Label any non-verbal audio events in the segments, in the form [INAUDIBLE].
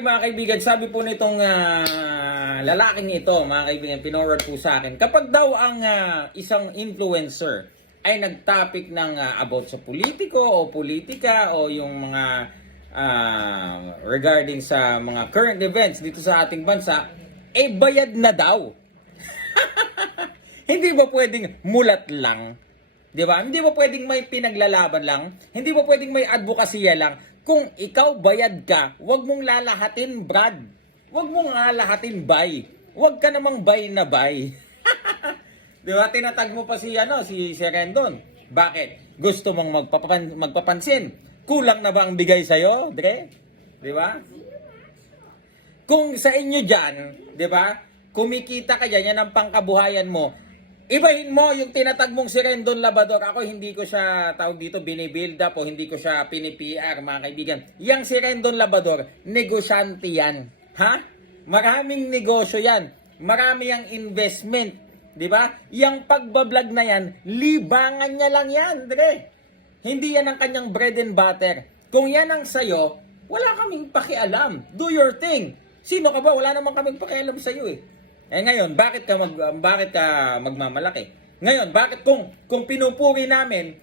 Bali mga kaibigan, sabi po nitong ah, lalaking ito, mga kaibigan, pinorward po sa akin, kapag daw ang ah, isang influencer ay nag-topic ng ah, about sa politiko o politika o yung mga ah, regarding sa mga current events dito sa ating bansa, eh bayad na daw. [LAUGHS] Hindi ba pwedeng mulat lang? 'Di ba? Hindi ba pwedeng may pinaglalaban lang? Hindi ba pwedeng may advokasya lang? Kung ikaw bayad ka, wag mong lalahatin, Brad. Wag mong lalahatin, bay. Wag ka namang bay na bay. [LAUGHS] 'Di ba? Tinatag mo pa si ano, si si Rendon. Bakit? Gusto mong magpapan, magpapansin. Kulang na ba ang bigay sa'yo, Dre? 'Di ba? Kung sa inyo diyan, 'di ba? Kumikita ka diyan, yan ang pangkabuhayan mo. Ibahin mo yung tinatag mong si Rendon Labador. Ako hindi ko siya tawag dito binibuild up o hindi ko siya pini-PR mga kaibigan. Yang si Rendon Labador, negosyante yan. Ha? Maraming negosyo yan. Marami ang investment. Di ba? Yang pagbablog na yan, libangan niya lang yan. Dire. Hindi yan ang kanyang bread and butter. Kung yan ang sayo, wala kaming pakialam. Do your thing. Sino ka ba? Wala namang kaming pakialam sa'yo eh. Eh ngayon, bakit ka mag um, bakit ka magmamalaki? Ngayon, bakit kung kung pinupuri namin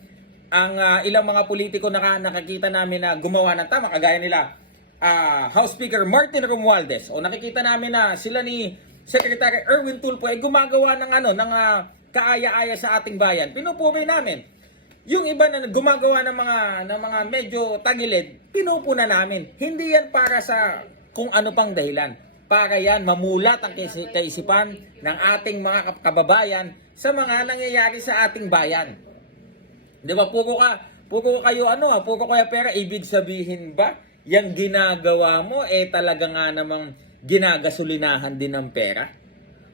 ang ah, ilang mga politiko na nakakita namin na gumawa ng tama kagaya nila ah, House Speaker Martin Romualdez o nakikita namin na sila ni Secretary Erwin Tulfo ay gumagawa ng ano ng ah, kaaya-aya sa ating bayan. Pinupuri namin. Yung iba na gumagawa ng mga ng mga medyo tagilid, pinupuna namin. Hindi yan para sa kung ano pang dahilan. Para yan mamulat ang kaisi- kaisipan ng ating mga kababayan sa mga nangyayari sa ating bayan. 'Di ba? Puro ka, puro kayo ano, ah, puro kaya pera ibig sabihin ba yung ginagawa mo eh talaga nga namang ginagasolinahan din ng pera?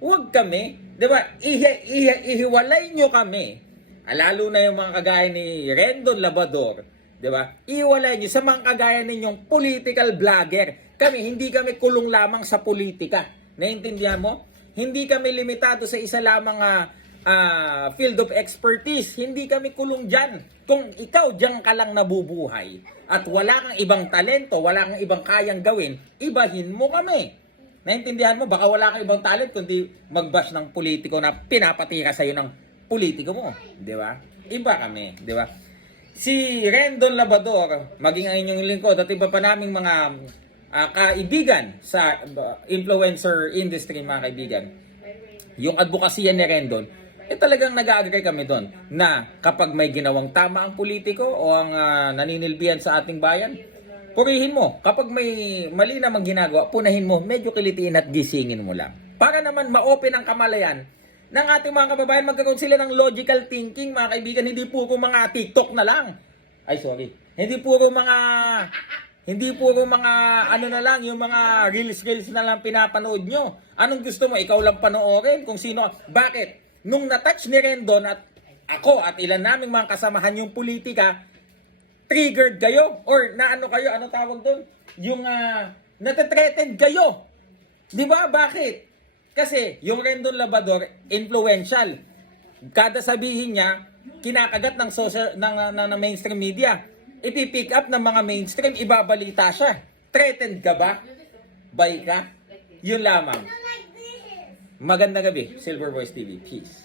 Huwag kami, 'di ba? Ihi, ihi, ihiwalay nyo kami. Ah, Lalo na yung mga kagaya ni Rendon Labador, 'di ba? Ihiwalay nyo sa mga kagaya ninyong political vlogger. Kami hindi kami kulong lamang sa politika. Naintindihan mo? Hindi kami limitado sa isa lamang ah, ah, field of expertise. Hindi kami kulong dyan. Kung ikaw dyan ka lang nabubuhay at wala kang ibang talento, wala kang ibang kayang gawin, ibahin mo kami. Naintindihan mo? Baka wala kang ibang talent kundi magbash ng politiko na pinapatira sa'yo ng politiko mo. Di ba? Iba kami. Di ba? Si Rendon Labador, maging ang inyong lingkod at iba pa naming mga ah, kaibigan sa uh, influencer industry, mga kaibigan, yung advokasya ni Rendon, eh talagang nag-agree kami doon na kapag may ginawang tama ang politiko o ang ah, naninilbihan sa ating bayan, purihin mo. Kapag may mali namang ginagawa, punahin mo, medyo kilitiin at gisingin mo lang. Para naman ma-open ang kamalayan ng ating mga kababayan, magkaroon sila ng logical thinking, mga kaibigan, hindi puro mga TikTok na lang. Ay, sorry. Hindi puro mga hindi puro mga ano na lang, yung mga reels-reels na lang pinapanood nyo. Anong gusto mo? Ikaw lang panoorin kung sino. Bakit? Nung na-touch ni Rendon at ako at ilan naming mga kasamahan yung politika, triggered kayo or na ano kayo, ano tawag doon? Yung uh, natathreatened kayo. Di ba? Bakit? Kasi yung Rendon Labador, influential. Kada sabihin niya, kinakagat ng social ng, ng, ng mainstream media. Ipipick up ng mga mainstream, ibabalita siya. Threatened ka ba? Bay ka? Yun lamang. Magandang gabi, Silver Voice TV. Peace.